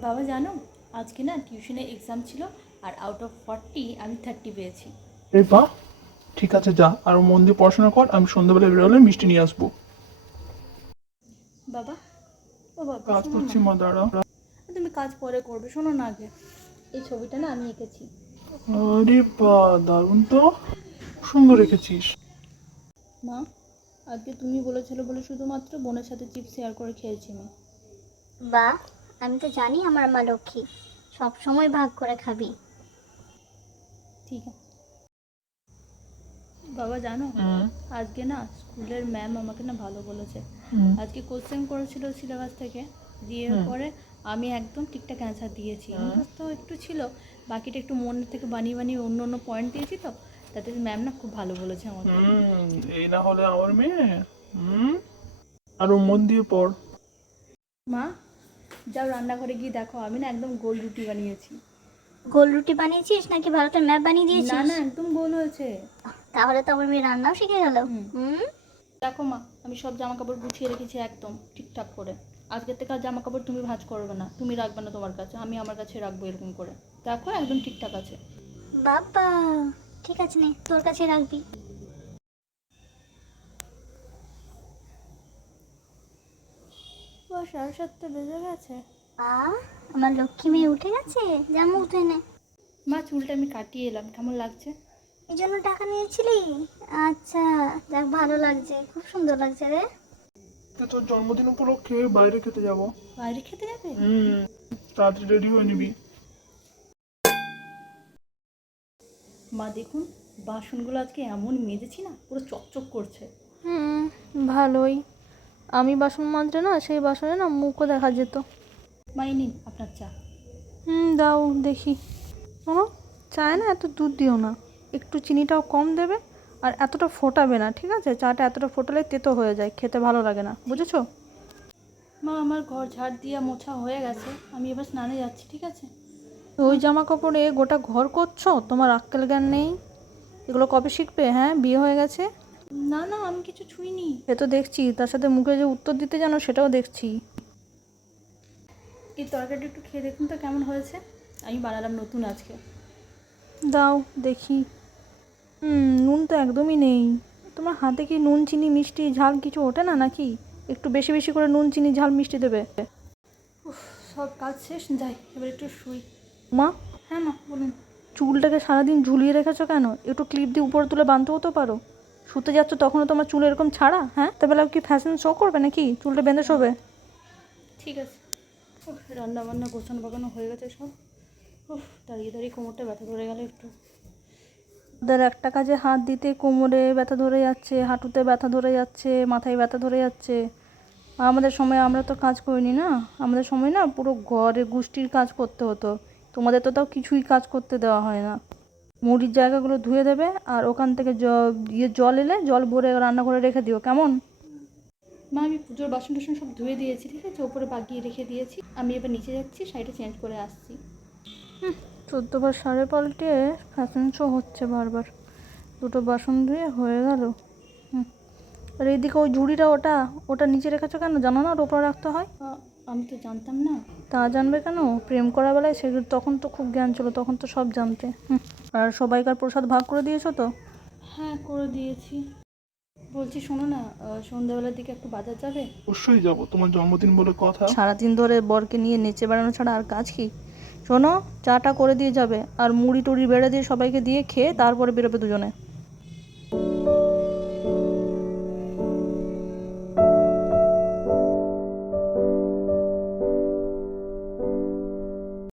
বাবা জানো, আজকে না টিউশনে এক্সাম ছিল আর আউট অফ 40 আমি 30 পেয়েছি। এই বাহ, ঠিক আছে যা আর মন দিয়ে পড়াশোনা কর, আমি সন্ধ্যাবেলা বেরোলে মিষ্টি নিয়ে আসবো। বাবা, ও বাবা কাজ শোনো না। করছি মা, দাঁড়া। তুমি কাজ পরে করবে, শোনো না আগে। এই ছবিটা না আমি এঁকেছি। আরে বা, দারুণ তো, খুব সুন্দর রেখেছিস। মা, আজকে তুমি বলেছিলে বলে শুধুমাত্র বোনের সাথে চিপস শেয়ার করে খেয়েছি আমি। বাহ, আমি তো জানি আমার মা লক্ষ্মী, সব সময় ভাগ করে খাবি। ঠিক আছে বাবা জানো, আজকে না স্কুলের ম্যাম আমাকে না ভালো বলেছে। আজকে কোশ্চেন করেছিল সিলেবাস থেকে, দিয়ে পরে আমি একদম ঠিকঠাক অ্যান্সার দিয়েছি। মুখস্থ একটু ছিল, বাকিটা একটু মনের থেকে বানিয়ে বানিয়ে অন্য অন্য পয়েন্ট দিয়েছি, তো তাতে ম্যাম না খুব ভালো বলেছে আমাকে। এই না হলে আমার মেয়ে। আরো মন দিয়ে পড়। মা, যাও রান্নাঘরে গিয়ে দেখো, আমি না একদম গোল রুটি বানিয়েছি। গোল রুটি বানিয়েছিস নাকি ভারতের ম্যাপ বানিয়ে না দিয়েছিস? না, একদম গোল হয়েছে। তাহলে তো আমার মেয়ে রান্নাও শিখে গেল। দেখো মা, আমি সব জামা কাপড় গুছিয়ে রেখেছি একদম ঠিকঠাক করে। আজকের থেকে আর জামা কাপড় তুমি ভাঁজ করবে না, তুমি রাখবে না তোমার কাছে, আমি আমার কাছে রাখবো এরকম করে। দেখো একদম ঠিকঠাক আছে। বাবা, ঠিক আছে, নে তোর কাছে রাখবি। ও 7:30 বেজে গেছে। আমার লক্ষ্মী মেয়ে উঠে গেছে, যা মুখ ধুয়ে নে। মা, চুলটা আমি কাটিয়ে এলাম, কেমন লাগছে? এই জন্য টাকা নিয়েছিলি? আচ্ছা, দেখ ভালো লাগছে, খুব সুন্দর লাগছে রে। তোর জন্মদিন উপলক্ষে বাইরে খেতে যাবো। বাইরে খেতে যাবে? তাড়াতাড়ি রেডি হয়ে নিবি। মা দেখুন, বাসনগুলো আজকে এমন মেজেছি না, পুরো চকচক করছে। ভালোই। আমি বাসন মাজলে না, সেই বাসনে না মুখও দেখা যেত। মা এই নিন আপনার চা। দাও দেখি। শোনো, চায় না এত দুধ দিও না, একটু চিনিটাও কম দেবে, আর এতটা ফোটাবে না, ঠিক আছে? চাটা এতটা ফোটালে তেতো হয়ে যায়, খেতে ভালো লাগে না, বুঝেছো? মা, আমার ঘর ঝাড় দিয়ে মোছা হয়ে গেছে, আমি এবার স্নানে যাচ্ছি, ঠিক আছে? ওই জামা কাপড়ে গোটা ঘর করছো, তোমার আক্কেল জ্ঞান নেই। এগুলো কবে শিখবে? হ্যাঁ, বিয়ে হয়ে গেছে। না না, আমি কিছু ছুঁইনি। সে তো দেখছি, তার সাথে মুখে যে উত্তর দিতে জানো সেটাও দেখছি। এই তরকারিটা একটু খেয়ে দেখুন তো কেমন হয়েছে, আমি বানালাম নতুন আজকে। দাও দেখি। নুন তো একদমই নেই। তোমার হাতে কি নুন চিনি মিষ্টি ঝাল কিছু ওঠে না নাকি? একটু বেশি বেশি করে নুন চিনি ঝাল মিষ্টি দেবে। সব কাজ শেষ, যাই এবার একটু শুই। মা, হ্যাঁ মা বলুন। চুলটাকে সারাদিন ঝুলিয়ে রেখেছো কেন? একটু ক্লিপ দিয়ে উপরে তুলে বাঁধতেও তো পারো। শুতে যাচ্ছ তখনও তোমার চুল এরকম ছাড়া? হ্যাঁ, তাহলে কি ফ্যাশন শো করবে নাকি চুলটা বেঁধে শোবে? ঠিক আছে। রান্না বান্না গোছানো বাগানো হয়ে গেছে সব। দাঁড়িয়ে দাঁড়িয়ে কোমরটা ব্যথা ধরে গেল একটু। ওদের একটা কাজে হাত দিতে কোমরে ব্যথা ধরে যাচ্ছে, হাঁটুতে ব্যথা ধরে যাচ্ছে, মাথায় ব্যথা ধরে যাচ্ছে। আমাদের সময় আমরা তো কাজ করিনি না, আমাদের সময় না পুরো ঘরে গোষ্ঠীর কাজ করতে হতো। তোমাদের তো তাও কিছুই কাজ করতে দেওয়া হয় না। মুড়ির জায়গাগুলো ধুয়ে দেবে, আর ওখান থেকে জল এলে জল ভরে রান্না করে রেখে দিও, কেমন? মা, আমি পুজোর বাসন টাসন সব ধুয়ে দিয়েছি, ঠিক আছে? ওপরে বাগিয়ে রেখে দিয়েছি, আমি এবার নিচে যাচ্ছি, শাড়িটা চেঞ্জ করে আসছি। 14বার শাড়ি পাল্টে ফ্যাশন শো হচ্ছে বারবার। দুটো বাসন ধুয়ে হয়ে গেল। আর এইদিকে ওই ঝুড়িটা, ওটা ওটা নিচে রেখেছো কেন? জানো না ওর ওপরে রাখতে হয়? আমি তো জানতাম না। তা জানবে কেন? প্রেম করার বেলায় সেগুলো তখন তো খুব জ্ঞান ছিল, তখন তো সব জানতে। আর সবাইকার প্রসাদ ভাগ করে দিয়েছো তো? হ্যাঁ, করে দিয়েছি। বলছি শোনো না, সন্ধ্যাবেলার দিকে একটু বাজার যাবে? অবশ্যই যাবো, তোমার জন্মদিন বলে কথা। সারাদিন ধরে বরকে নিয়ে নেচে বেড়ানো ছাড়া আর কাজ কি? শোনো, চাটা করে দিয়ে যাবে, আর মুড়ি টুড়ি বেড়ে দিয়ে সবাইকে দিয়ে খেয়ে তারপরে বেরোবে দুজনে।